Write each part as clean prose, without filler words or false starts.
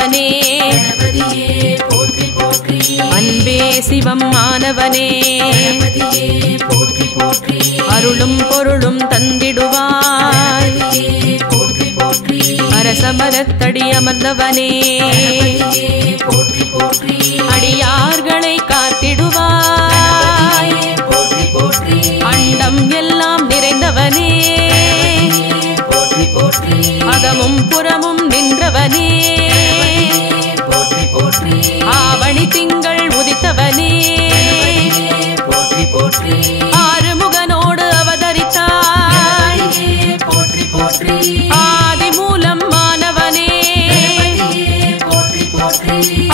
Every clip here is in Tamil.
ஆனவனே அன்பே சிவம் ஆனவனே அருளும் பொருளும் தந்திடுவாய் அரசமரத்தடி அமர்ந்தவனே அடியார்களை காத்திடுவாய் அண்டம் எல்லாம் நிறைந்தவனே அகமும் புறமும் நின்றவனே ஆவணி திங்கள் உதித்தவனே ஆறுமுகனோடு அவதரித்தாய் ஆதிமூலம் மானவனே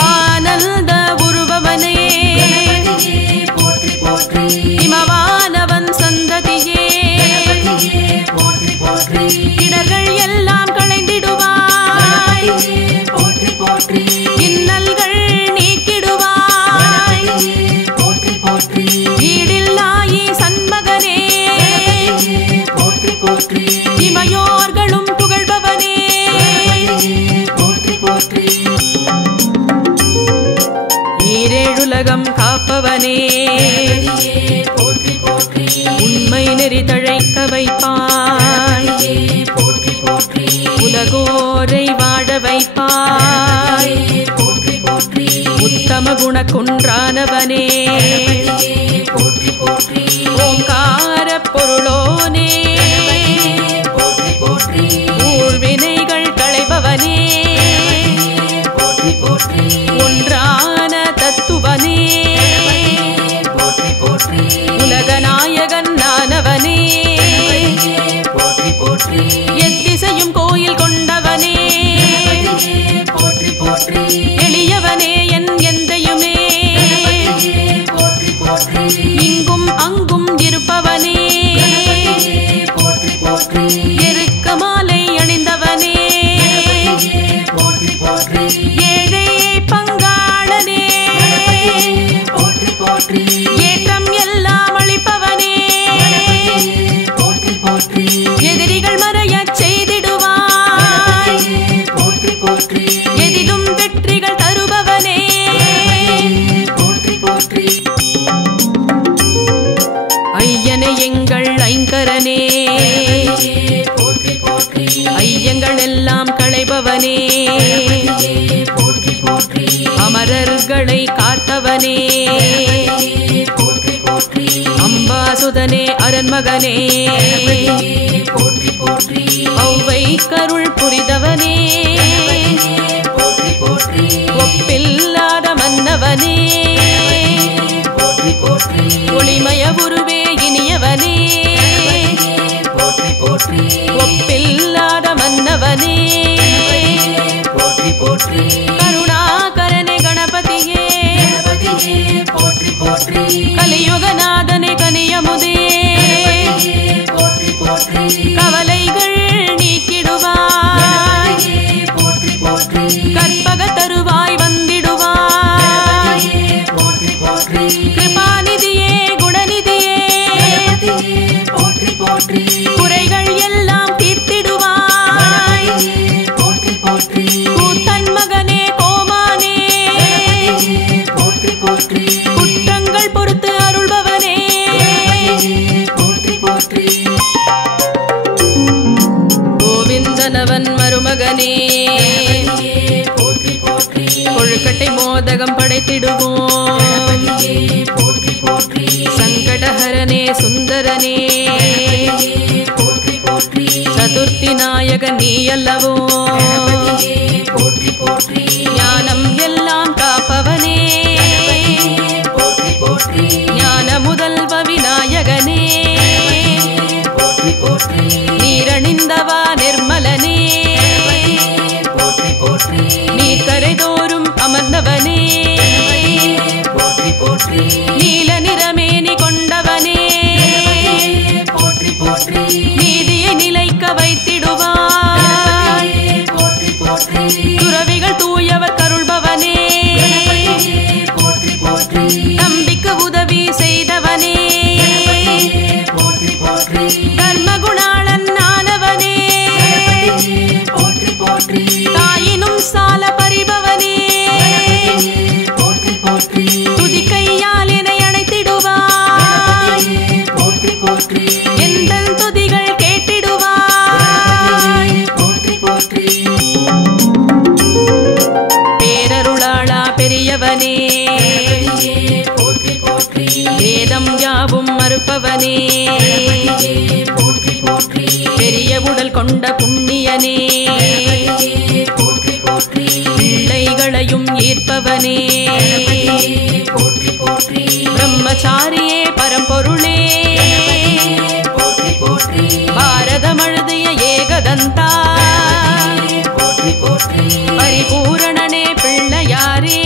ஆனந்த உருவவனே இமவானவன் சந்ததியே இடர்கள் எல்லாம் களைந்திடுவாய் இன்னல்கள் நீக்கிடுவாய் ஈடில்லாயி சண்மகனே இமையோர்களும் புகழ்பவனே ஈரேழுலகம் காப்பவனே உண்மை நெறி தழைக்க வைப்பாய் உலகோரை வாழ வைப்பாய் உத்தம குண குன்றானவனே ஓங்கார பொருளோனே ஊழ்வினைகள் களைபவனே ஒன்றான தத்துவனே உலகநாயகன் நானவனே எத்திசையும் கோயில் கொண்டவனே எளியவனே என் எந்தையுமே இங்கும் அங்கும் இருப்பவனே எருக்க மாலை அணிந்தவனே ஏழையை பங்காளனே ஏற்றம் எல்லாம் அளிப்பவனே எதிரிகள் மறையச் செய்திடுவாய் எதிலும் வெற்றிகள் தருபவனே ஐயனே எங்கள் ஐங்கரனே ஐயங்கள் எல்லாம் களைபவனே அமரர்களை காத்தவனே அம்பாசுதனே அரண்மகனே ஔவை கருள் புரிதவனே ஒப்பில்லாத மன்னவனே ஒளிமய உருவே இனியவனே ஒப்பில்லாத மன்னவனே கருணாகரனே கணபதியே கலியுகநாதனே கனியமுதே கவலைகள் நீக்கிடுவாய் கற்பக தருவாய் வந்திடுவாய் கிருபாநிதியே குணநிதியே குறைகள் எல்லாம் தீர்த்திடுவாய் கூத்தன் மகனே கோமானே குற்றங்கள் பொறுத்து அருள்பவனே கோவிந்தனவன் மருமகனே கொழுக்கட்டை மோதகம் படைத்திடுவோம் சங்கடஹரனே சுந்தரனே சதுர்த்தி நாயகன் நீ அல்லவோ ஞானம் எல்லாம் காப்பவனே ஞான முதல்வ விநாயகனே நீரணிந்தவா நிர்மலனே நீர்க்கரைதோறும் அமர்ந்தவனே நீல நிறமேனி கொண்டவனே நீதியை நிலைக்க வைத்திடுவாய் துறவிகள் தூயவர் கருள்பவனே எந்தன் துதிகள் கேட்டிடுவாய். பேரருளாளா பெரியவனே, வேதம் யாவும் மறுப்பவனே, பெரிய உடல் கொண்ட புண்ணியனே, பிள்ளைகளையும் ஈர்ப்பவனே, பிரம்மச்சாரியே பரம்பொருளே, பாரதம் எழுதிய ஏகதந்தா, பரிபூரணனே பிள்ளையாரே,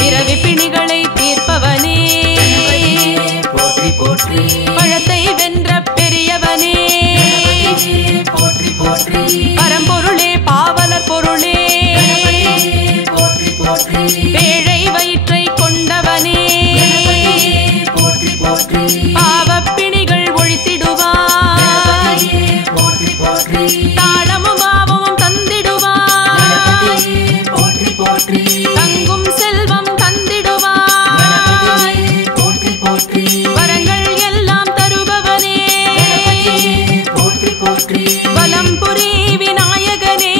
பிறவி பிணிகளை தீர்ப்பவனே, பழத்தை வென்ற பெரியவனே, பரம்பொருளே பாவலர் பொருளே, பேழை வயிற்றை கொண்டவனே, பாவப்பிணிகள் ஒழித்திடுவாய், தாளமும் பாவமும் தந்திடுவாய், தங்கும் செல்வம் தந்திடுவாய், வரங்கள் எல்லாம் தருபவனே, வலம்புரி விநாயகனே,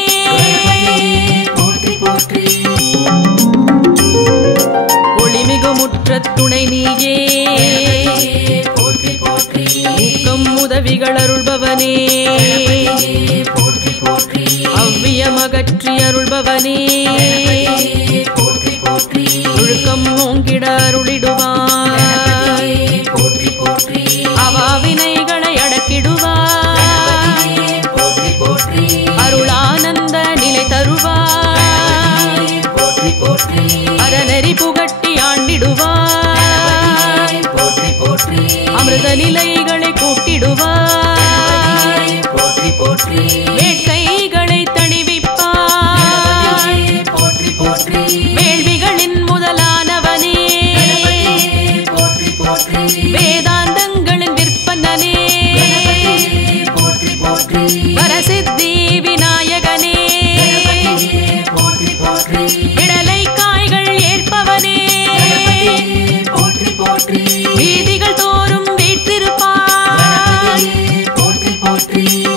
ஒளிமிகு முற்ற துணை நீயே, ஊக்கம் உதவிகள் அருள்பவனே, அவ்வியமகற்றி அருள்பவனே, ஒழுக்கம் ஓங்கிட அருளிடுவாய், அவாவினைகளை அடக்கிடுவாய், அருளானந்த நிலை தருவாய், அறநெறி புகட்டி ஆண்டிடுவாய், அமிர்த நிலைகளை கூட்டிடுவாய், வேட்கைகளை தணிவிப்பாய், வேள்விகளின் முதலானவனே, வேதாந்தங்களின் விற்பனனே, வரசித்தி விநாயகனே, விடலை காய்கள் ஏற்பவனே, வீதிகள் தோறும் வீற்றிருப்பாய்,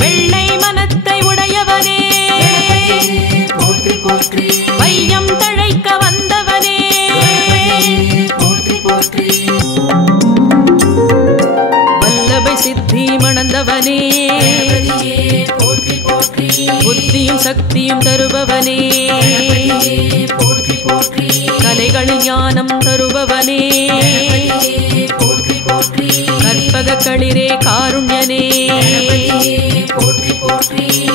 வெள்ளை மனத்தை உடையவனே, வையம் தழைக்க வந்தவனே, வல்லபை சித்தி மணந்தவனே, புத்தியும் சக்தியும் தருபவனே, கலைகளில் ஞானம் தருபவனே, கற்பக களிரே காருண்யனே,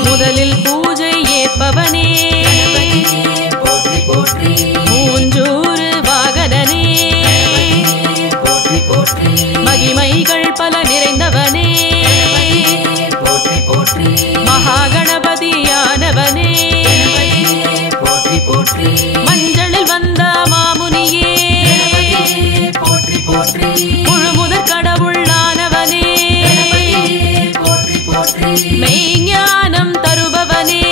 முதலில் பூஜை ஏற்பவனே, மூஞ்சூறு வாகனனே, மகிமைகள் பல நிறைந்தவனே, மகாகணபதியானவனே, மஞ்சளில் வந்த மாமுனியே, முழுமுதற் கடவுளானவனே, மெய்ஞானம் தருபவனே,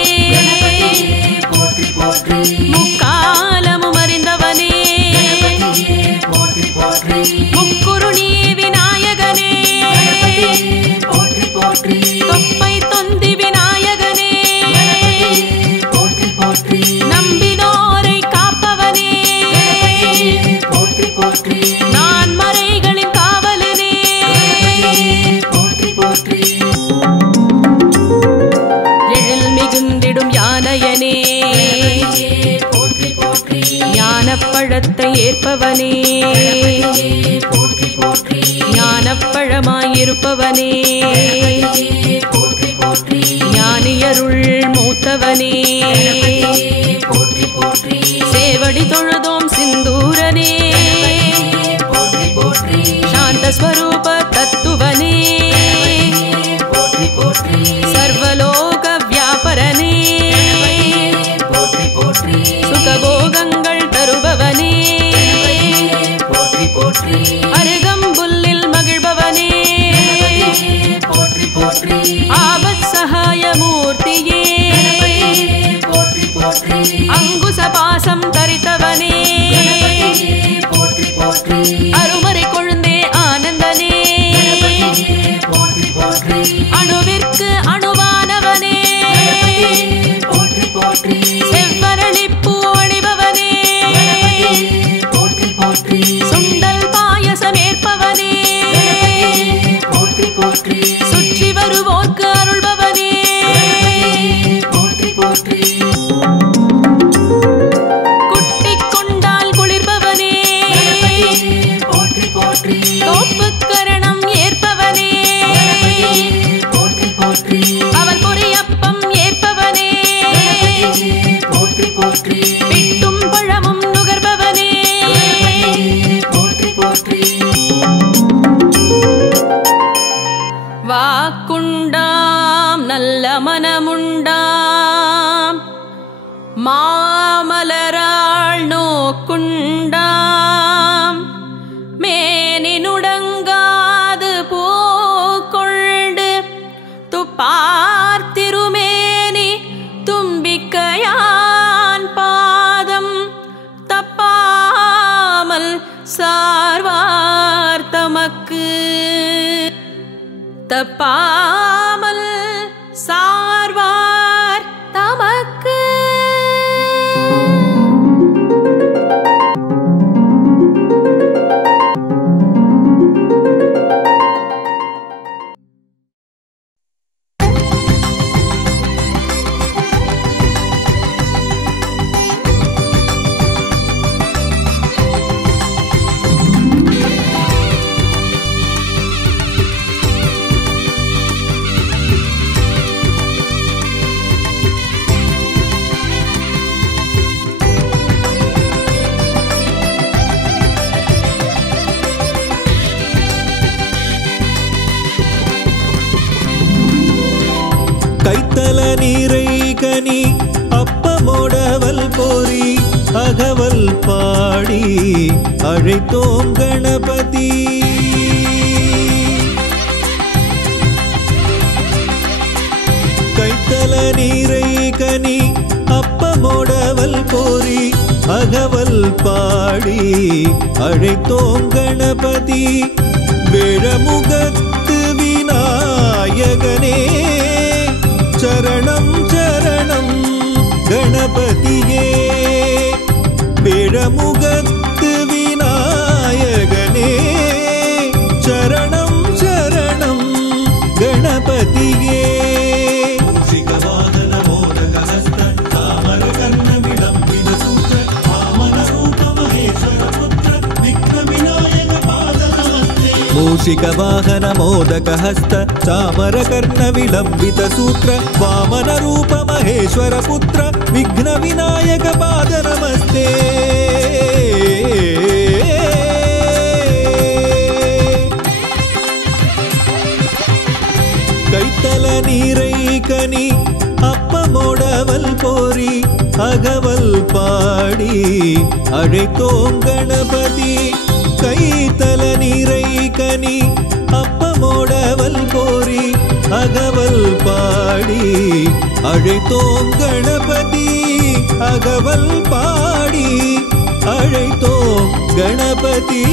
முக்காலமும் அறிந்தவனே, முக்குருணி விநாயகனே, தொப்பை தொந்தி விநாயகனே, நம்பினோரை காப்பவனே, நான் மறைகளின் காவலனே, எழில் மிகுந்திடும் யானையனே, ஞானப்பழத்தை ஏற்பவனே, ஞானப்பழமாயிருப்பவனே, ஞானியருள் மூத்தவனே, சேவடி தொழுதோம் சிந்தூரனே, சாந்தஸ்வரூப தத்துவனே, சர்வலோக வியாபரனே, சுகபோகங்கள் தருபவனே, அருகம்புல்லில் மகிழ்பவனே, ஆபத் சகாய மூர்த்தியே, அங்குச பாசம் தரித்தவனே, அருமறை கொழுந்தே ஆனந்தனே, சுற்றி வருவோர்க்கு அருள்பவனே குட்டிக் கொண்டால் குளிர்பவனே தோப்புக்கரணம் ஏற்பவனே அவள் பொரியப்பம் ஏற்பவனே பிட்டும் பழமும் நுகர்பவனே வாக்குண்டாம் நல்ல மனமுண்டாம் மாமலராள் நோக்குண்டாம் மேனினுடங்காது பூக்கொண்டு துப்பார்த்திருமேனி தும்பிக்கையான் பாதம் தப்பாமல் சார்வார் தமக்கு தப்பாமல் சார்வார் தமக்கு. கைத்தல நீரை கனி அப்பமோடவல் போரி அகவல் பாடி அழைத்தோம் கணபதி. கைத்தல நீரை கனி அப்பமோடவல் போரி அகவல் பாடி அழைத்தோம் கணபதி. வேழமுகத்து விநாயகனே சரணம் சரணம் கணபதியே. வேழமுகத்து விநாயகனே சரணம் சரணம் கணபதியே. மூஷிக வாகன மோதக ஹஸ்த சாமர கர்ண விளம்பித சூத்ர வாமன ரூப மகேஸ்வர புத்திர விக்ன விநாயக பாத நமஸ்தே. கைத்தல நீரை கனி அப்பமோடவல் போரி அகவல் பாடி அழைத்தோம் கணபதி. கைத்தல நீரை கனி அப்பமோடவல் போரி அகவல் பாடி அழைத்தோம் கணபதி. அகவல் பாடி அழைத்தோம் கணபதி.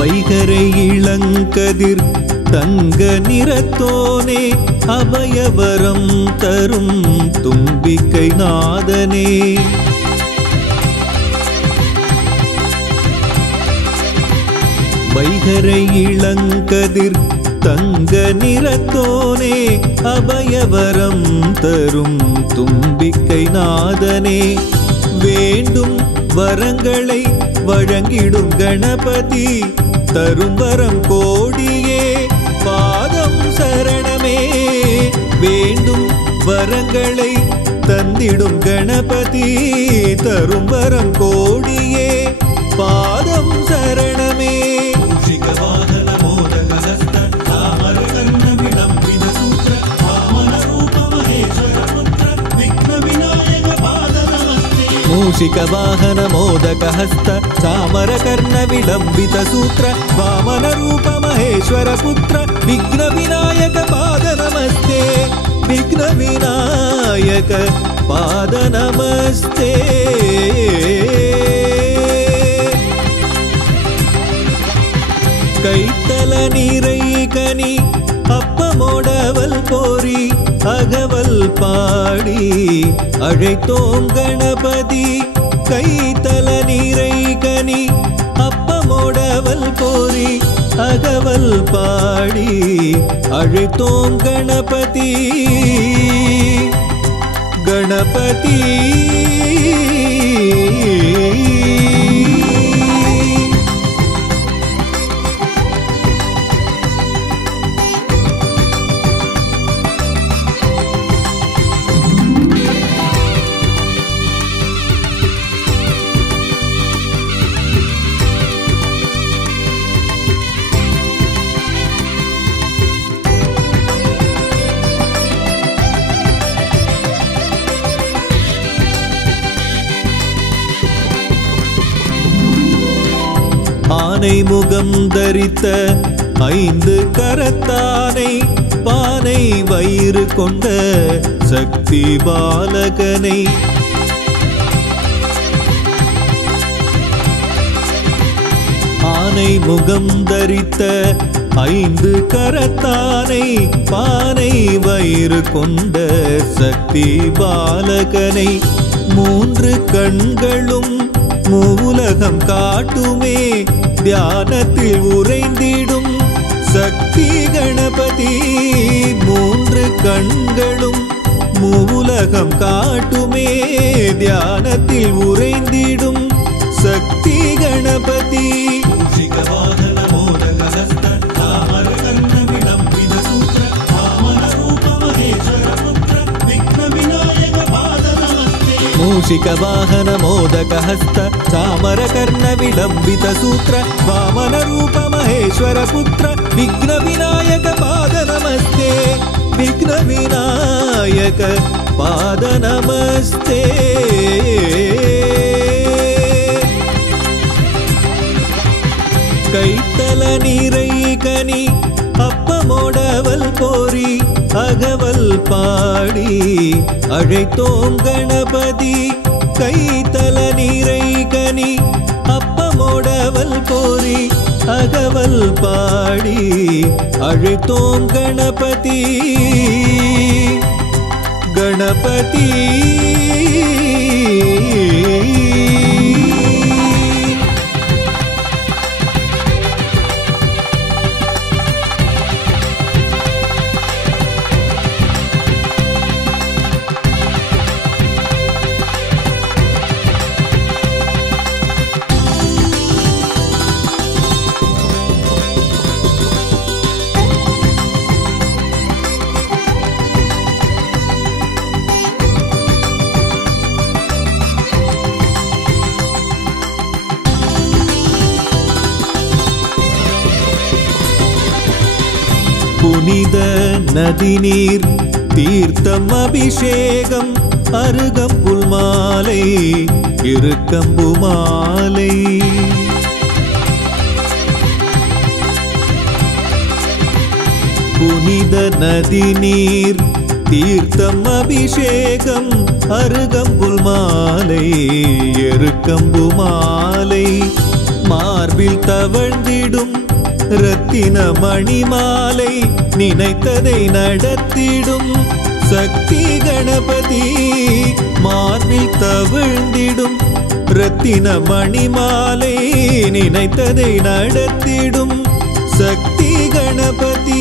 வைகரை இளங்கதிர் தங்க நிறத்தோனே அபயவரம் தரும் தும்பிக்கை நாதனே. வைகரை இளங்கதிர் தங்க நிறத்தோனே அபயவரம் தரும் தும்பிக்கை நாதனே. வேண்டும் வரங்களை வழங்கிடும் கணபதி தரும் வரம் கோடியே பாதம் சரணமே. வேண்டும் வரங்களை தந்திடும் கணபதி தரும் வரம் கோடியே பாதம் சரணமே. விநாயக मूषिकवाहन मोदकहस्त चामरकर्ण विलम्बित सूत्र वामन रूप महेश्वर पुत्र विघ्न विनायक पाद नमस्ते विघ्न विनायक पाद नमस्ते கைத்தல நீரைகனி அப்பமோடவல் போரி அகவல் பாடி அழைத்தோம் கணபதி கைத்தல நீரைகனி அப்பமோடவல் போரி அகவல் பாடி அழைத்தோம் கணபதி கணபதி ஆனை முகம் தரித்த ஐந்து கரத்தானை பானை வயிறு கொண்ட சக்தி பாலகனை ஆனை முகம் தரித்த ஐந்து கரத்தானை பானை வயிறு கொண்ட சக்தி பாலகனை மூன்று கண்களும் மூலகம் காட்டுமே தியானத்தில் உறைந்திடும் சக்தி கணபதி மூன்று கண்களும் மூலகம் காட்டுமே தியானத்தில் உறைந்திடும் சக்தி கணபதி மூஷிகவாகன மோதகஹஸ்த தாமரகர்ண விலம்பித சூத்ர வாமன ரூப மகேஸ்வர புத்ர விக்ன விநாயக பாத நமஸ்தே மூஷிகவாகன மோதகஹஸ்த தாமரகர்ண விலம்பித சூத்ர வாமன ரூப மகேஸ்வர புத்ர விக்ன விநாயக பாத நமஸ்தே விக்ன விநாயக பாத நமஸ்தே கைத்தல நீரைகனி அப்பமோடவல் போரி அகவல் பாடி அழைத்தோம் கணபதி கைத்தல நீரைகனி அப்பமோடவல் போரி அகவல் பாடி அழைத்தோம் கணபதி கணபதி புனித நதி நீர் தீர்த்தம் அபிஷேகம் அருகம்புல் மாலை இருக்கம்பு மாலை புனித நதி நீர் தீர்த்தம் அபிஷேகம் அருகம்புல் மாலை எருக்கம்பு மாலை மார்பில் தவழ்ந்திடும் ரத்தின மணிமாலை நினைத்ததை நடத்திடும் சக்தி கணபதி மார்பில் தவிழ்ந்திடும் ரத்தின மணிமாலை நினைத்ததை நடத்திடும் சக்தி கணபதி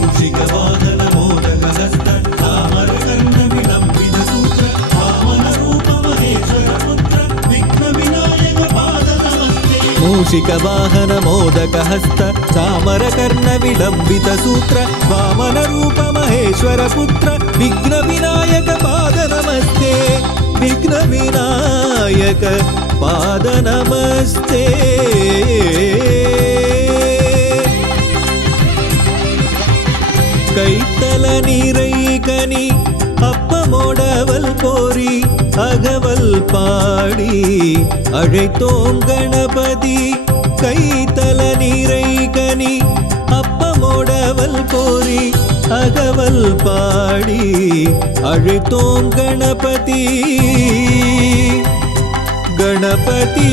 மூஷிகவாகன மோதகஹஸ்த தாமரகர்ண விலம்பித சூத்ர வாமன ரூப மகேஸ்வர புத்ர விக்ன விநாயக பாத நமஸ்தே மூஷிகவாகன மோதகஹஸ்த தாமரகர்ண விலம்பித சூத்ர வாமன ரூப மகேஸ்வர புத்ர விக்ன விநாயக பாத நமஸ்தே விக்ன விநாயக பாத நமஸ்தே கைத்தல நீரைகனி அப்பமோடவல் போரி அகவல் பாடி அழைத்தோம் கணபதி கைத்தல நீரை கனி அப்பமோடவல் கோரி அகவல் பாடி அழைத்தோம் கணபதி கணபதி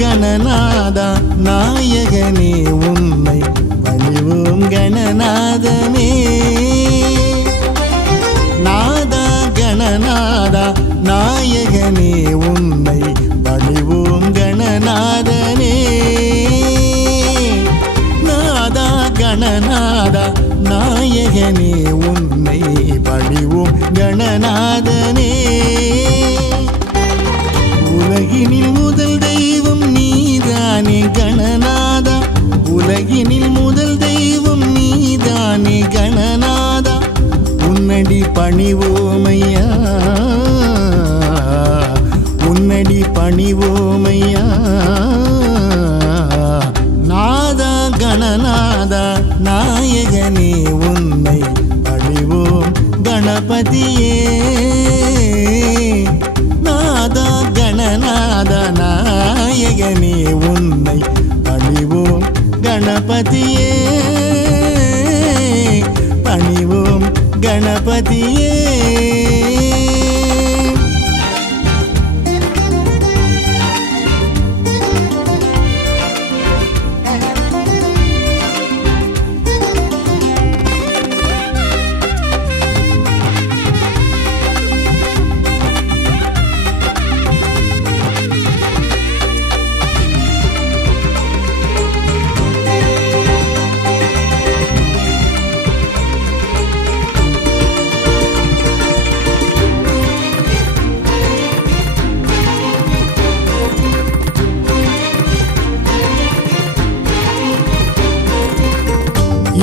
கணநாதா நாயகனே உன்னை பணிவோம் கணநாதனே நாதா கணநாதா நாயகனே உன்னை பணிவோம் கணநாதனே நாதா கணநாதா நாயகனே உன்னை பணிவோம் கணநாதனே உலகினில் முதல் தெய்வம் நீதானே கணநாதா உலகினில் முதல் தெய்வம் நீதானே கணநாதா உன்னடி பணிவோமையா உன்னடி பணிவோமையா நாதா கணநாதா நாயகனே உன்னை பணிவோம் கணபதியே நாதா கணநாதா நாயகனே உன்னை பணிவோம் கணபதியே பணிவோம் கணபதியே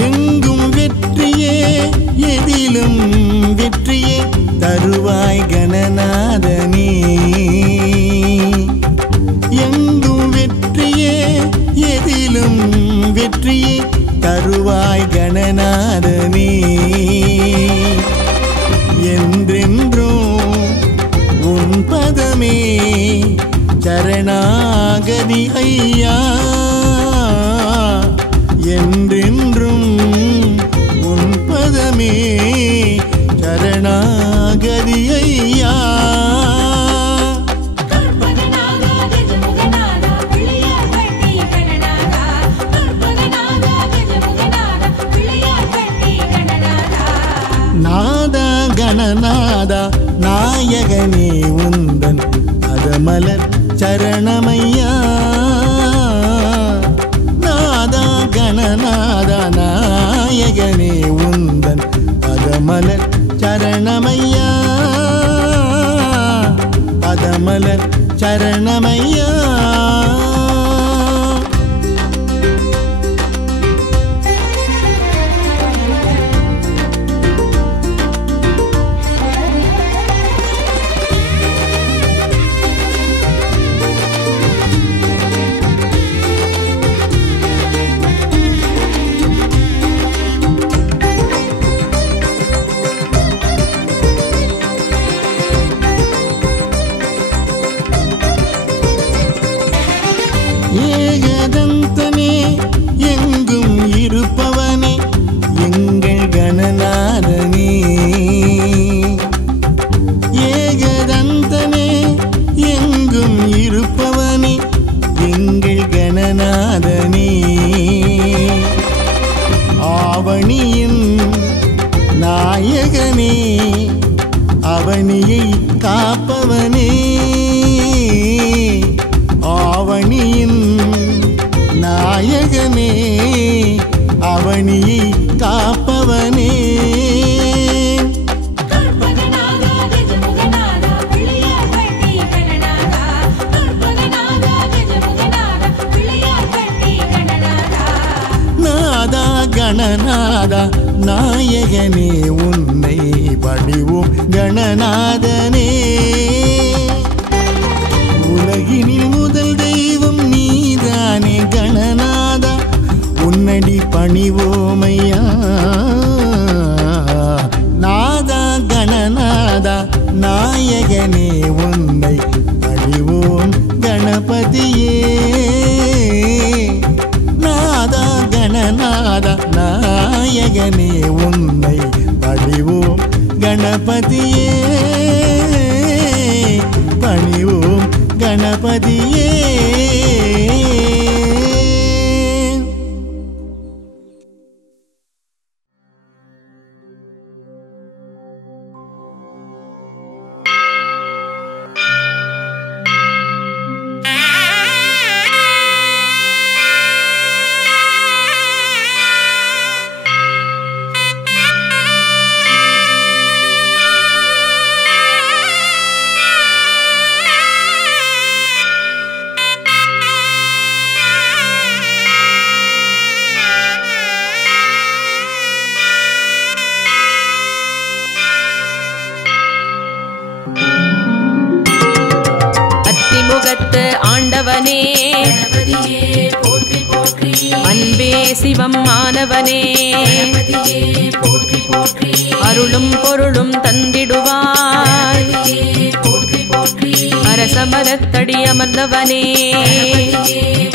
எங்கும் வெற்றியே எதிலும் வெற்றியே தருவாய் கணநாதனே எங்கும் வெற்றியே எதிலும் வெற்றியே தருவாய் கணநாதனே என்றென்றும் உன் பதமே சரணாகதி ஐயா என்றென்றும் உன் பதமே சரணாகதி ஐயா நாதா கணநாதா நாயகனே உந்தன் பதமலர் சரணமையா நாதா கணநாதா நாயகனே உந்தன் பதமலர் சரணமையா பதமலர் சரணமையா ஏகதந்தனே எங்கும் இருப்பவனே எங்கள் கணநாதனே. ஏகதந்தனே எங்கும் இருப்பவனே எங்கள் கணநாதனே. ஆவணியின் நாயகனே அவனியை காப்பவனே. ஆவணியின் நாயகனே அவனியை காப்பவனே. நாதா கணநாதா நாயகனே உன்னை பணிவோம் கணநாதனே. உலகினில் முதல் தெய்வம் நீதானே கணநாதா உன்னடி பணிவோமையா. நாதா கணநாதா நாயகனே உன்னை பணிவோம் கணபதியே. நாதா கணநாதா நாயகனே உன்னை பணிவோம் கணபதியே. பணிவோம் கணபதியே. முகத்து ஆண்டவனே போற்றி போற்றி. அன்பே சிவம் ஆனவனே போற்றி போற்றி. அருளும் பொருளும் தந்திடுவாய் போற்றி போற்றி. அரசமரத்தடி அமர்ந்தவனே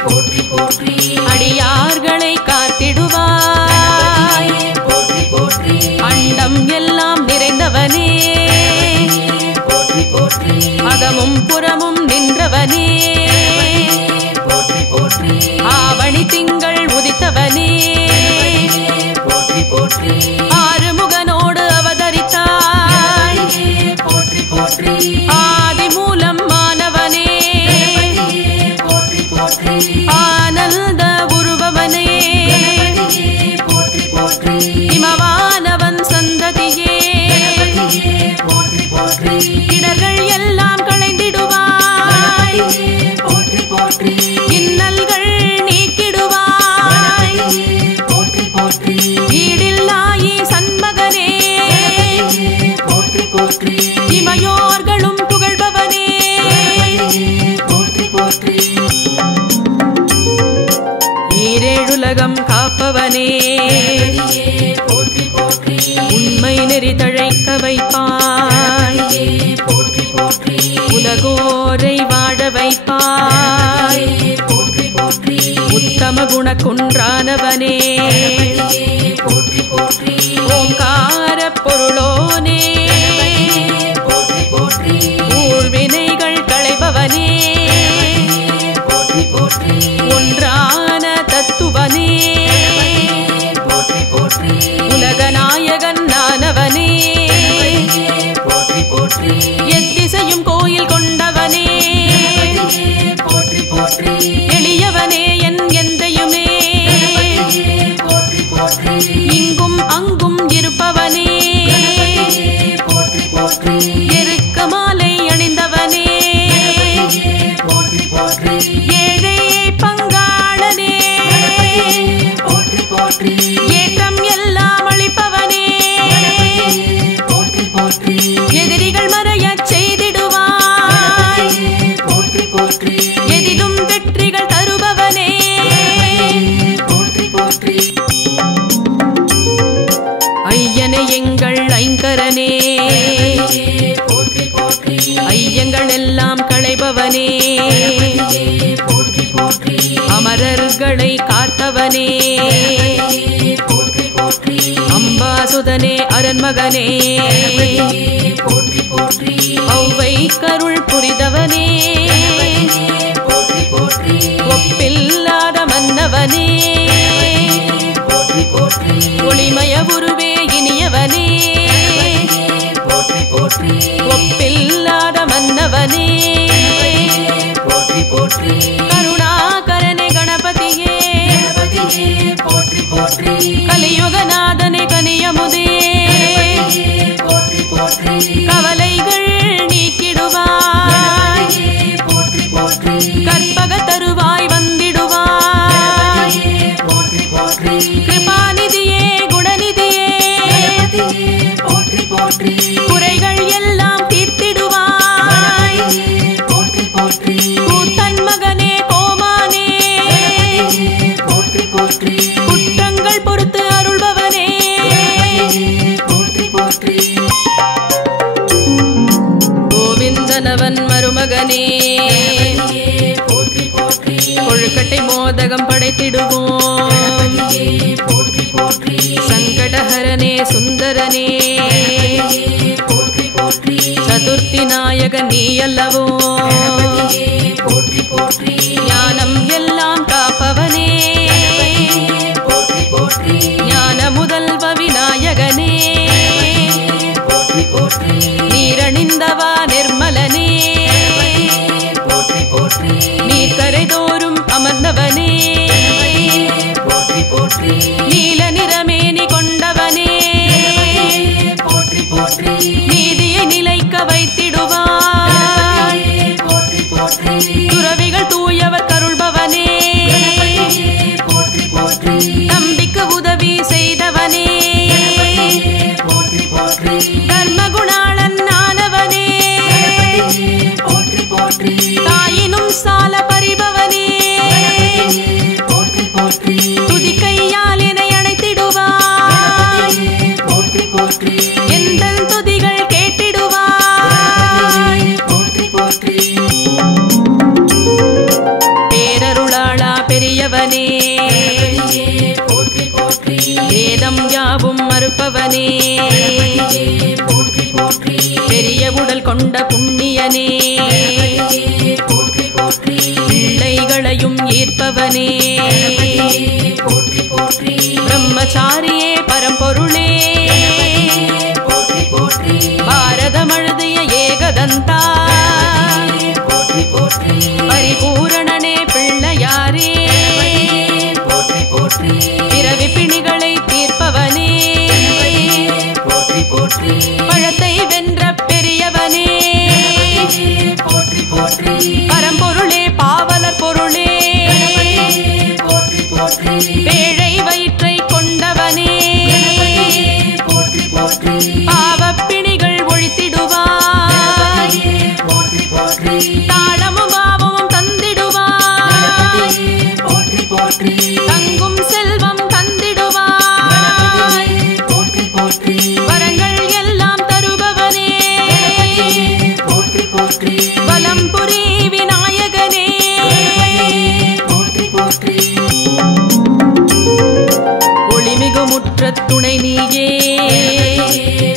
போற்றி போற்றி. அடியார்களை காத்திடுவாய் போற்றி போற்றி. அண்டம் எல்லாம் நிறைந்தவனே போற்றி. அகமும் புறமும் நின்றவனே போற்றி போற்றி. ஆவணி திங்கள் உதித்தவனே போற்றி போற்றி. ஆறுமுகனோடு அவதரித்தாய் போற்றி போற்றி. ஆதி மூலம் மாணவனே போற்றி போற்றி. ஆனந்த உருவவனே போற்றி போற்றி. இமவானவன் சந்ததியே போற்றி போற்றி. இடர்கள் எல்லாம் களைந்திடுவாய் போற்றி போற்றி. இன்னல்கள் நீக்கிடுவாய் போற்றி போற்றி. ஈடில்லாயி சண்மகனே போற்றி போற்றி. இமையோர்களும் புகழ்பவனே போற்றி போற்றி. ஈரேழுலகம் காப்பவனே போற்றி போற்றி. உண்மை நெறி தழைக்க வைப்பாய் போற்றி போற்றி. உலகோரை வாழ வைப்பாய் போற்றி போற்றி. உத்தம குண குன்றானவனே போற்றி போற்றி. ஓங்கார பொருளோனே போற்றி போற்றி. ஊழ்வினைகள் களைபவனே போற்றி போற்றி. ஒன்றான தத்துவனே போற்றி போற்றி. உலகநாயகன் நானவனே போற்றி போற்றி. எத்திசையும் கோயில் கொண்டவனே போற்றி போற்றி. எளியவனே என் எந்தையுமே போற்றி போற்றி. இங்கும் அங்கும் இருப்பவனே போற்றி போற்றி. எருக்க மாலை அணிந்தவனே போற்றி போற்றி. ஏழையை பங்காளனே போற்றி போற்றி. ஏற்றம் எல்லாம் அளிப்பவனே போற்றி போற்றி. எதிரிகள் மறையச் செய்திடுவாய் போற்றி போற்றி. எதிலும் வெற்றிகள் தருபவனே போற்றி போற்றி. ஐயனே எங்கள் ஐங்கரனே போற்றி போற்றி. ஐயங்கள் எல்லாம் களைபவனே போற்றி போற்றி. கணங்களை காத்தவனே போற்றி போற்றி அம்பாசுதனே அரண்மகனே போற்றி போற்றி ஔவை கருள் புரிதவனே போற்றி போற்றி ஒப்பில்லாத மன்னவனே போற்றி போற்றி ஒளிமய உருவே இனியவனே போற்றி போற்றி ஒப்பில்லாத மன்னவனே போற்றி போற்றி கருணாகரனே கணபதியே போற்றி போற்றி கலியுகநாதனே கனியமுதே போற்றி போற்றி கவலைகள் நீக்கிடுவாய் போற்றி போற்றி கற்பக தருவாய் வந்திடுவாய் போற்றி போற்றி கிருபாநிதியே குணநிதியே போற்றி போற்றி குறைகள் எல்லாம் தீர்த்திடுவாய் போற்றி போற்றி கூத்தன் மகனே கோமானே போற்றி போற்றி குற்றங்கள் பொறுத்து அருள்பவனே போற்றி போற்றி கோவிந்தனவன் மருமகனே போற்றி போற்றி கொழுக்கட்டை மோதகம் படைத்திடுவோம் போற்றி போற்றி சங்கடஹரனே சுந்தரனே போற்றி போற்றி சதுர்த்தி நாயகன் நீ அல்லவோ போற்றி போற்றி ஞானம் எல்லாம் காப்பவனே போற்றி போற்றி ஞான முதல்வ விநாயகனே போற்றி போற்றி நீரணிந்தவா நிர்மலனே போற்றி போற்றி நீர்க்கரை தோறும் அமர்ந்தவனே போற்றி போற்றி நீல நிறமேனி கொண்டவனே போற்றி போற்றி நீதியை நிலைக்க வைத்திடுவாய் போற்றி போற்றி துறவிகள் தூயவர் கருள்பவனே போற்றி போற்றி நம்பிக்கு உதவி செய்தவனே போற்றி போற்றி தர்மகுணாளன் ஆனவனே போற்றி போற்றி தாயினும் சால பறிபவனே போற்றி போற்றி துதி கையால் என்னை அணைத்திடுவாய் போற்றி போற்றி எந்தன் துதிகள் கேட்டிடுவாய் போற்றி போற்றி பேரருளாளா பெரியவனே போற்றி போற்றி வேதம் யாவும் மறுப்பவனே போற்றி போற்றி பெரிய உடல் கொண்ட புண்ணியனே போற்றி போற்றி பிள்ளைகளையும் ஈர்ப்பவனே போற்றி போற்றி பிரம்மச்சாரியே பரம்பொருளே போற்றி போற்றி பாரதம் எழுதிய ஏகதந்தா போற்றி போற்றி பரிபூரணனே பிள்ளையாரே போற்றி போற்றி பிறவி பிணிகளை தீர்ப்பவனே போற்றி போற்றி பழத்தை வென்ற பெரியவனே போற்றி போற்றி பரம்பொருளே பாவலர் பொருளே போற்றி போற்றி பேழை வயிற்றை கொண்டவனே போற்றி போற்றி பாவப்பிணிகள் ஒழித்திடுவாய் போற்றி போற்றி தாளமும் பாவமும் தந்திடுவாய் போற்றி போற்றி தங்கும் செல்வம் தந்திடுவாய் போற்றி போற்றி வரங்கள் எல்லாம் தருபவனே போற்றி போற்றி வலம்புரி விநாயகனே போற்றி போற்றி ஒளிமிகு முற்றத் துணை நீயே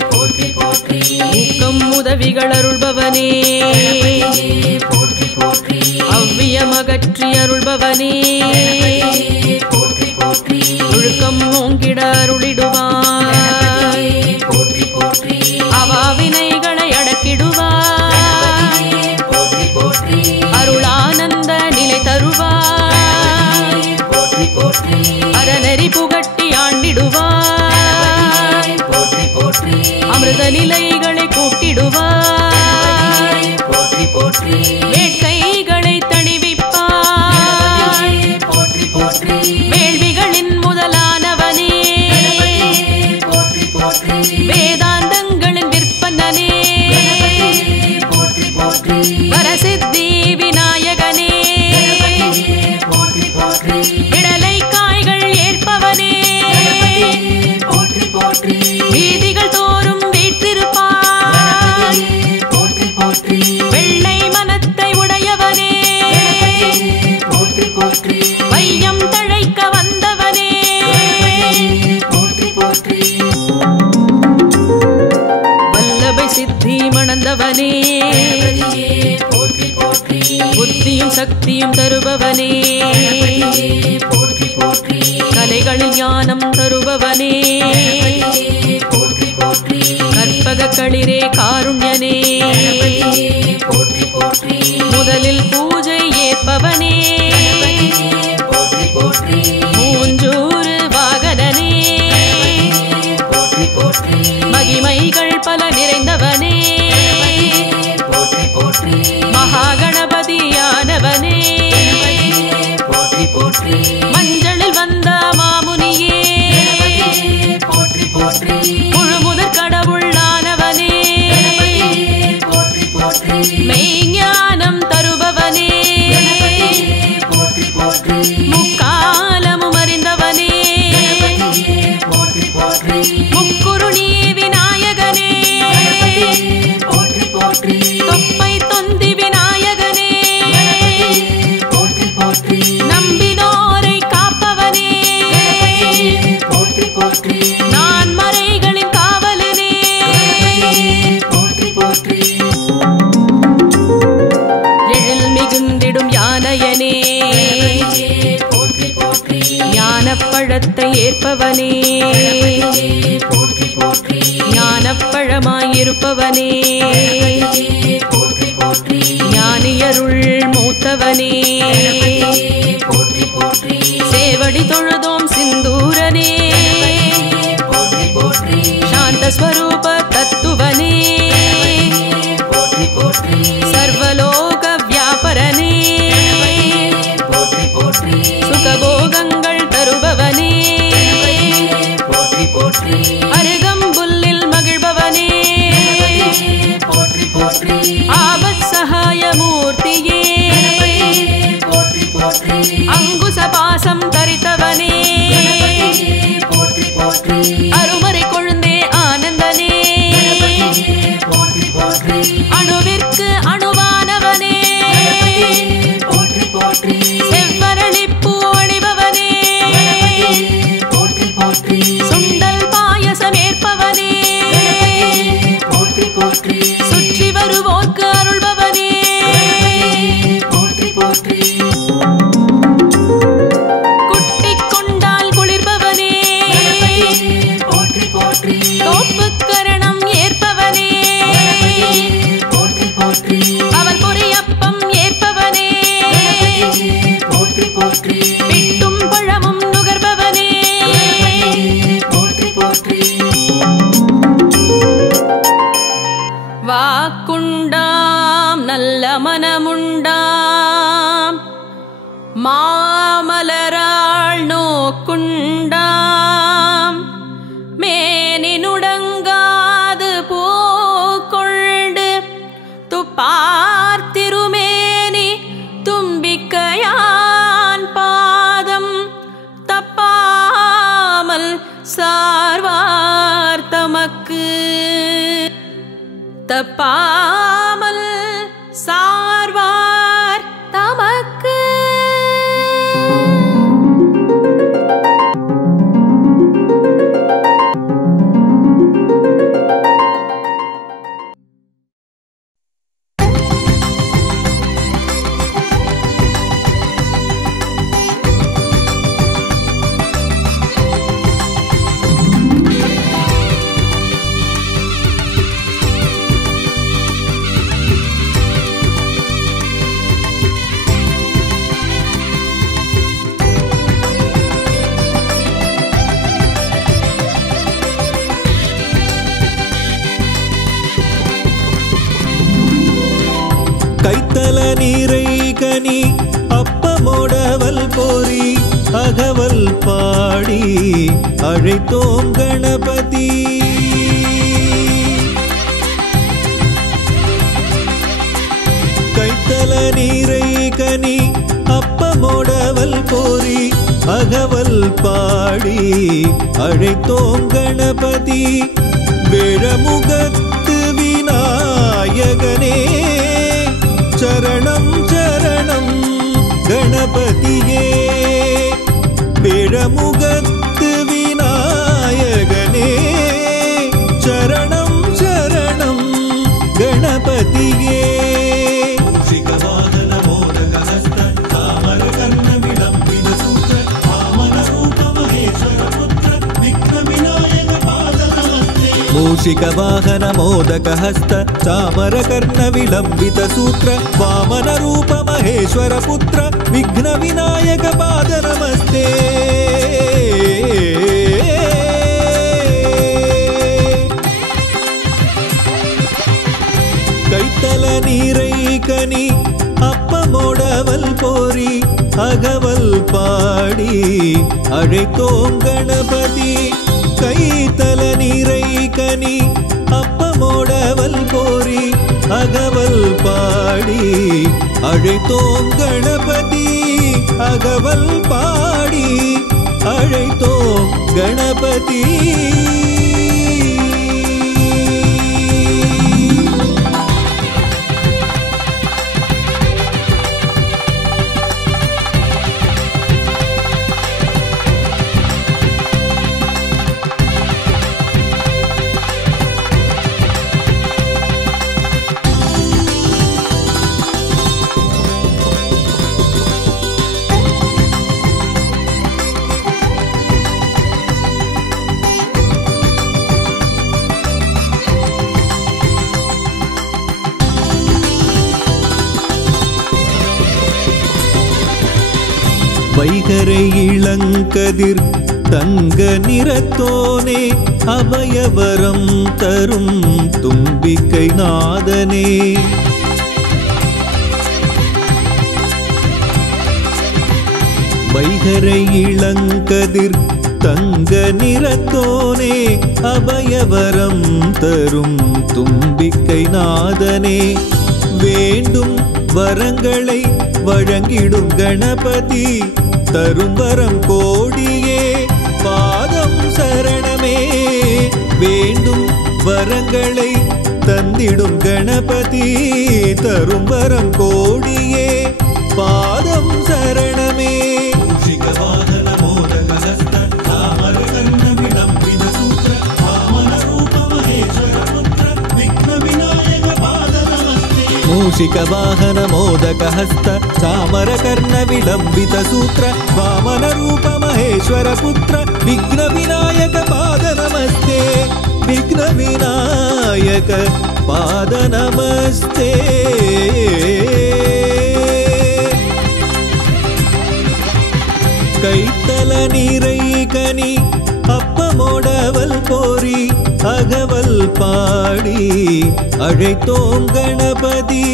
போற்றி போற்றி ஊக்கம் உதவிகள் அருள்பவனே போற்றி போற்றி அவ்வியமகற்றி அருள்பவனே போற்றி போற்றி ஒழுக்கம் ஓங்கிட அருளிடுவாய் போற்றி போற்றி அவாவினைகளை அடக்கிடுவாய் போற்றி போற்றி அருளானந்த நிலை தருவாய் போற்றி போற்றி அறநெறி புகட்டி ஆண்டிடுவாய் போற்றி போற்றி அமிர்த நிலைகளை கூட்டிடுவாய் போற்றி போற்றி வேட்கைகளை தணிவிப்பாய் போற்றி போற்றி வேள்விகளின் முதலானவனே போற்றி போற்றி வேதாந்தங்களின் விற்பனனே போற்றி போற்றி வரசித்தி விநாயகனே போற்றி போற்றி விடலை காய்கள் ஏற்பவனே போற்றி போற்றி வீதிகள் தோறும் வீற்றிருப்பாய் போற்றி போற்றி வெள்ளை மனத்தை உடையவனே போற்றி போற்றி வையம் தருபவனே போற்றி போற்றி புத்தியும் சக்தியும் தருபவனே போற்றி போற்றி கலைகளில் ஞானம் தருபவனே போற்றி போற்றி கற்பக களிரே காருண்யனே போற்றி போற்றி முதலில் பூஜை ஏற்பவனே போற்றி போற்றி மூஞ்சூறு வாகனனே போற்றி போற்றி மகிமைகள் பல நிறைந்தவனே போற்றி போற்றி மகாகணபதியானவனே போற்றி போற்றி மஞ்சளில் வந்த மாமுனியே போற்றி போற்றி முழுமுதற் கடவுளானவனே போற்றி போற்றி மெய்ஞானம் தருபவனே போற்றி போற்றி முக்காலமும் அறிந்தவனே போற்றி போற்றி முக்குருணி விநாயகனே போற்றி போற்றி தொப்பை தொந்தி விநாயகனே போற்றி போற்றி நம்பினோரை காப்பவனே போற்றி போற்றி நான் மறைகளின் காவலனே போற்றி போற்றி எழில் மிகுந்திடும் யானையனே போற்றி போற்றி ஞானப்பழத்தை ஏற்பவனே போற்றி போற்றி ஞானப்பழமாயிருப்பவனே போற்றி போற்றி ஞானியருள் மூத்தவனே போற்றி போற்றி சேவடி தொழுதோம் சிந்தூரனே போற்றி போற்றி சாந்த ஸ்வரூப தத்துவனே போற்றி போற்றி சர்வலோக வியாபரனே போற்றி போற்றி சுகபோகங்கள் தருபவனே போற்றி போற்றி அருகம்புல்லில் மகிழ்பவனே போற்றி போற்றி ஆபத் சகாய மூர்த்தியே போற்றி போற்றி அங்குச பாசம் தரித்தவனே போற்றி போற்றி அருமறை கொழுந்தே ஆனந்தனே போற்றி போற்றி அணுவிற்கு அணுவானவனே போற்றி போற்றி செவ்வரளிப்பூ அணிபவனே போற்றி போற்றி சுண்டல் பாயசம் ஏற்பவனே போற்றி போற்றி சுற்றி வருவோர்க்கு அருள்பவனே போற்றி போற்றி குட்டிக் கொண்டால் குளிர்பவனே போற்றி போற்றி தோப்புக்கரணம் ஏற்பவனே போற்றி போற்றி அவன் பொரியப்பம் ஏற்பவனே போற்றி போற்றி பிட்டும் பழமும் நுகர்பவனே போற்றி போற்றி வாக்குண்டாம் நல்ல மனமுண்டாம் மாமலராள் நோக்குண்டாம் மேனினுடங்காது பூக்கொண்டு துப்பார் திருமேனி தும்பிக்கையான் பாதம் தப்பாமல் சார்வார் தமக்கு தப்பாமல் சார்வார் தமக்கு கைத்தல நீரை கனி அப்பமோடவல் போரி அகவல் பாடி அழைத்தோம் கணபதி. கைத்தல நீரை கனி அப்பமோடவல் போரி அகவல் பாடி அழைத்தோம் கணபதி. வேழமுகத்து விநாயகனே சரணம் சரணம் கணபதியே. வேழமுகத்து விநாயகனே சரணம் சரணம் கணபதியே. मूषिकवाहन मोदकहस्त चामरकर्णविलम्बितसूत्र वामनरूप महेश्वरपुत्र विघ्नविनायक पाद नमस्ते कैतल नीरैकनी அப்பமோடவல் போரி அகவல் பாடி அழைத்தோம் கணபதி கைத்தல நீரைக்கனி அப்பமோடவல் போரி அகவல் பாடி அழைத்தோம் கணபதி அகவல் பாடி அழைத்தோம் கணபதி வைகரை இளங்கதிர் தங்க நிறத்தோனே அபயவரம் தரும் தும்பிக்கை நாதனே வைகரை இளங்கதிர் தங்க நிறத்தோனே அபயவரம் தரும் தும்பிக்கை நாதனே வேண்டும் வரங்களை வழங்கிடும் கணபதி தரும் வரம் கோடியே பாதம் சரணமே வேண்டும் வரங்களை தந்திடும் கணபதி தரும் வரம் கோடியே பாதம் சரணமே மூஷிகவாகன மோதகஹஸ்த தாமரகர்ண விலம்பித சூத்ர வாமன ரூப மகேஸ்வர புத்ர விக்ன விநாயக பாத நமஸ்தே மூஷிகவாகன மோதகஹஸ்த தாமரகர்ண விலம்பித சூத்ர வாமன ரூப மகேஸ்வர புத்ர விக்ன விநாயக பாத நமஸ்தே விக்ன விநாயக பாத நமஸ்தே கைத்தல நீரைக்கனி அப்பமோடவல் போரி அகவல் பாடி அழைத்தோம் கணபதி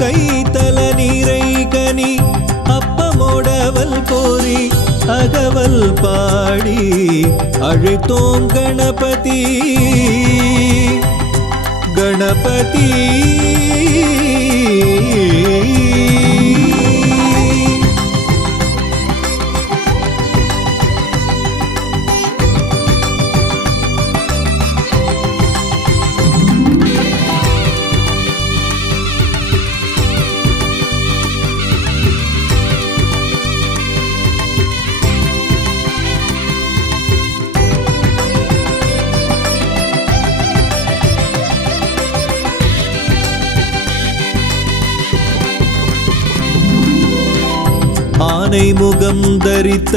கைத்தல நீரைக்கனி அப்பமோடவல் போரி அகவல் பாடி அழைத்தோம் கணபதி கணபதி ஆனை முகம் தரித்த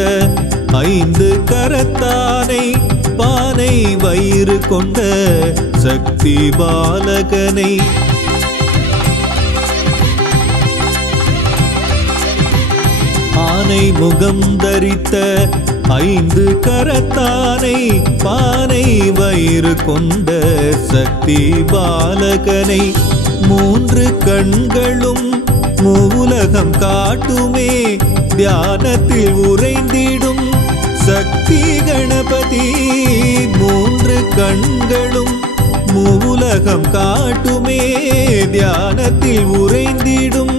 ஐந்து கரத்தானை பானை வயிறு கொண்ட சக்தி பாலகனை ஆனை முகம் தரித்த ஐந்து கரத்தானை பானை வயிறு கொண்ட சக்தி பாலகனை மூன்று கண்களும் மூலகம் காட்டுமே தியானத்தில் உறைந்திடும் சக்தி கணபதி மூன்று கண்களும் மூலகம் காட்டுமே தியானத்தில் உறைந்திடும்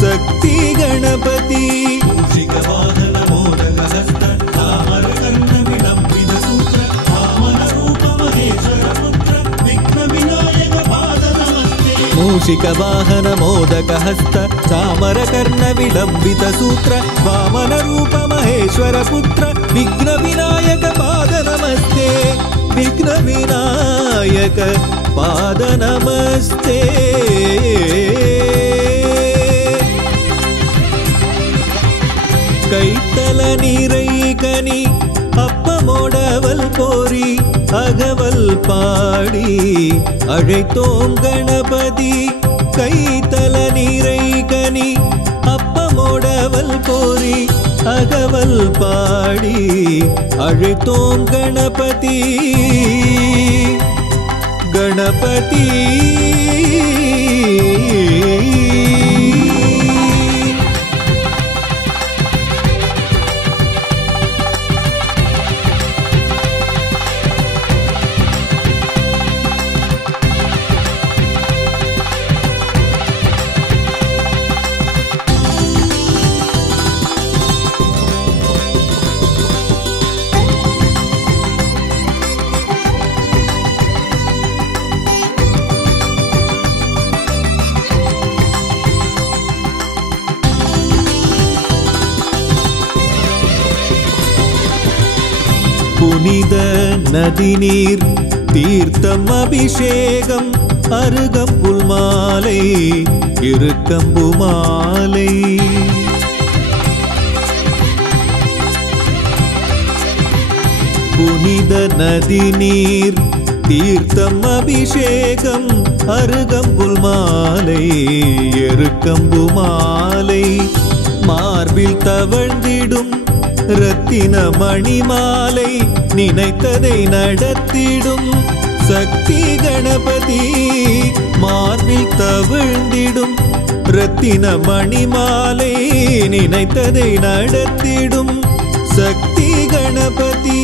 சக்தி கணபதி மூஷிகவாகன மோதகஹஸ்த தாமரகர்ண விலம்பித சூத்ர வாமன ரூப மகேஸ்வர புத்ர விக்ன விநாயக பாத நமஸ்தே மூஷிகவாகன மோதகஹஸ்த தாமரகர்ண விலம்பித சூத்ர வாமன ரூப மகேஸ்வர புத்ர விக்ன விநாயக பாத நமஸ்தே விக்ன விநாயக பாத நமஸ்தே கைத்தல நீரைக்கனி அப்பமோடவல் போரி அகவல் பாடி அழைத்தோம் கணபதி கைத்தல நீரை கனி அப்பமோடவல் கோரி அகவல் பாடி அழைத்தோம் கணபதி கணபதி புனித நதிநீர் தீர்த்தம் அபிஷேகம் அருகம்புல் மாலை இருக்கம்பு மாலை புனித நதிநீர் தீர்த்தம் அபிஷேகம் அருகம்புல் மாலை எருக்கம்பு மாலை மார்பில் தவழ்ந்திடும் ரத்தின மணிமாலை நினைத்ததை நடத்திடும் சக்தி கணபதி மார்பில் தவிழ்ந்திடும் ரத்தின மணிமாலை நினைத்ததை நடத்திடும் சக்தி கணபதி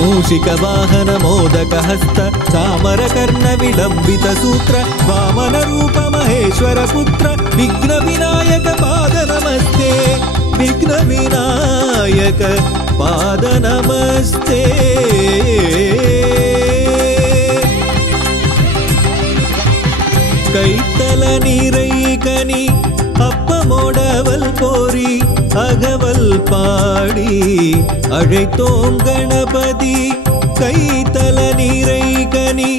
மூஷிக வாகன மோதக ஹஸ்த சாமர கர்ண விலம்பித சூத்ர வாமன ரூப மகேஸ்வர புத்திர விக்ன விநாயக பாத நமஸ்தே விக்ன விநாயக பாத நமஸ்தே கைத்தல நீரை கனி அப்பமோடவல் கோரி அகவல் பாடி அழைத்தோம் கணபதி கைத்தல நீரை கனி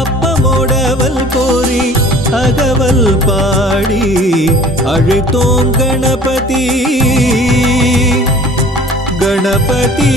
அப்பமோடவல் கோரி அகவல் பாடி அழைத்தோம் கணபதி கணபதி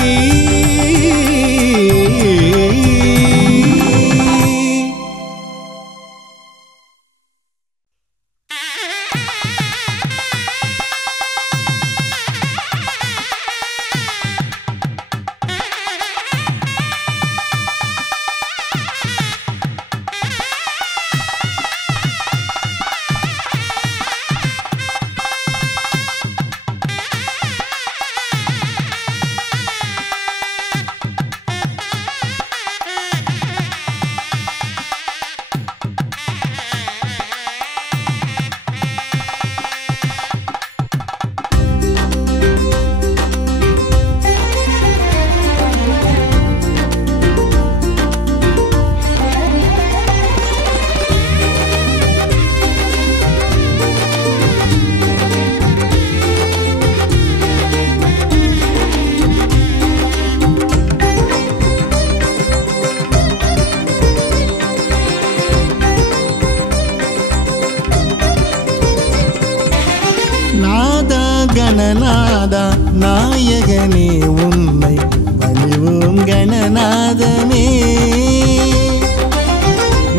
கணநாதா நாயகனே உன்னை பணிவோம் கணநாதனே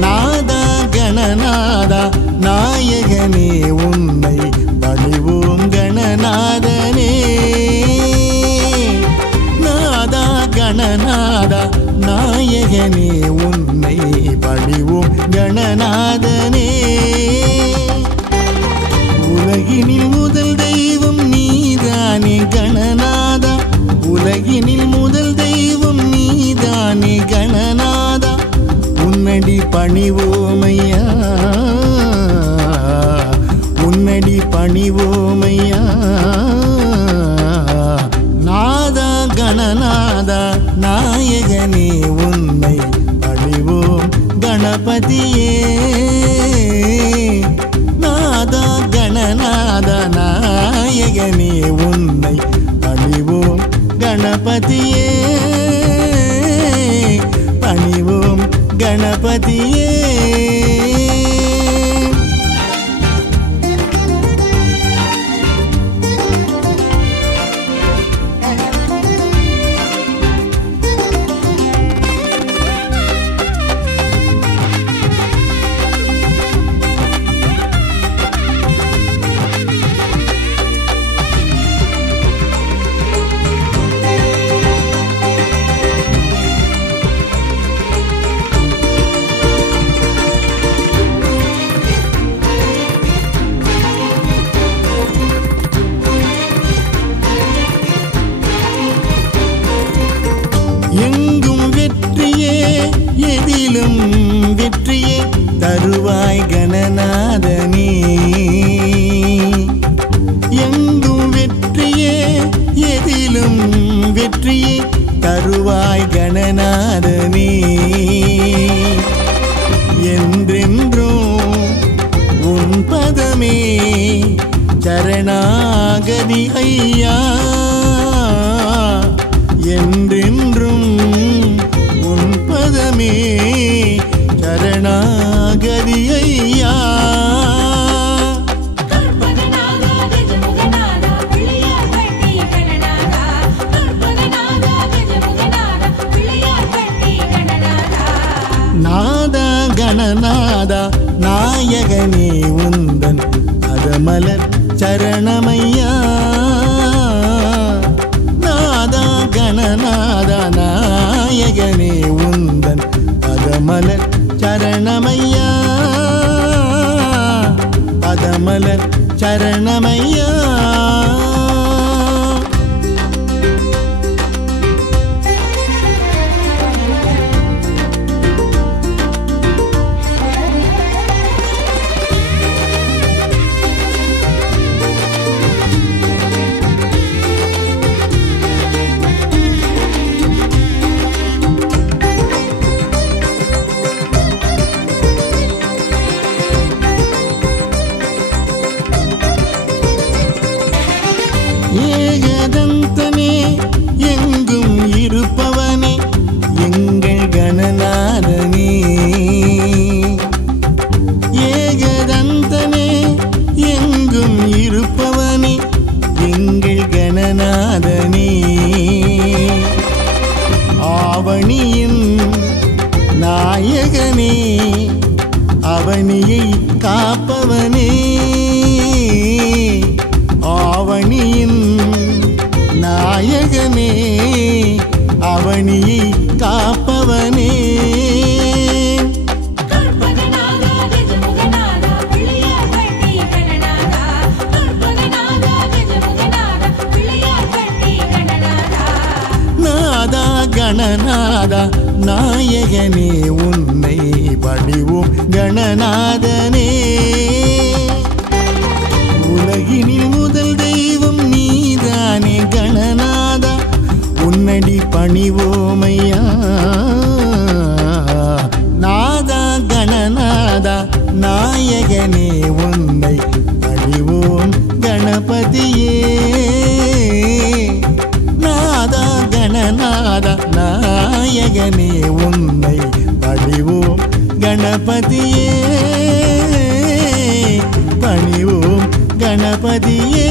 நாதா கணநாதா நாயகனே உன்னை பணிவோம் கணநாதனே நாதா கணநாதா நாயகனே உன்னை பணிவோம் கணநாதனே உலகினில் முதல் தெய்வம் நீதானே கணநாதா உலகினில் முதல் தெய்வம் நீதானே கணநாதா உன்னடி பணிவோமையா உன்னடி பணிவோமையா நாதா கணநாதா நாயகனே உன்னை பணிவோம் கணபதியே நாதா கணநாத நாயகனே உன்னை பணிவோம் கணபதியே பணிவோம் கணபதியே எங்கும் வெற்றியே எதிலும் வெற்றியே தருவாய் கணநாதனே எங்கும் வெற்றியே எதிலும் வெற்றியே தருவாய் கணநாதனே என்றென்றும் உன் பதமே சரணாகதி ஐயா என்றென்றும் உன் பதமே சரணாகதி ஐயா நாதா கணநாதா நாயகனே உந்தன் அதமலர் சரணமையா நாதா கணநாதா நாயகனே உந்தன் அதமலர் சரணமையா அதமலர் சரணமையா ஏகதந்தனே எங்கும் இருப்பவனே எங்கள் கணநாதனே ஏகதந்தனே எங்கும் இருப்பவனே எங்கள் கணநாதனே ஆவணியின் நாயகனே அவனியை காப்பவனே ஆவணியின் நாயகனே அவனியை காப்பவனே நாதா கணநாதா நாயகனே உன்னை பணிவோம் கணநாதனே உலகினில் முதல் தெய்வம் நீதானே கணநாதா உன்னடி பணிவோமையா நாதா கணநாதா நாயகனே உன்னை பணிவோம் கணபதியே நாதா கணநாதா நாயகனே உன்னை பணிவோம் கணபதியே பணிவோம் கணபதியே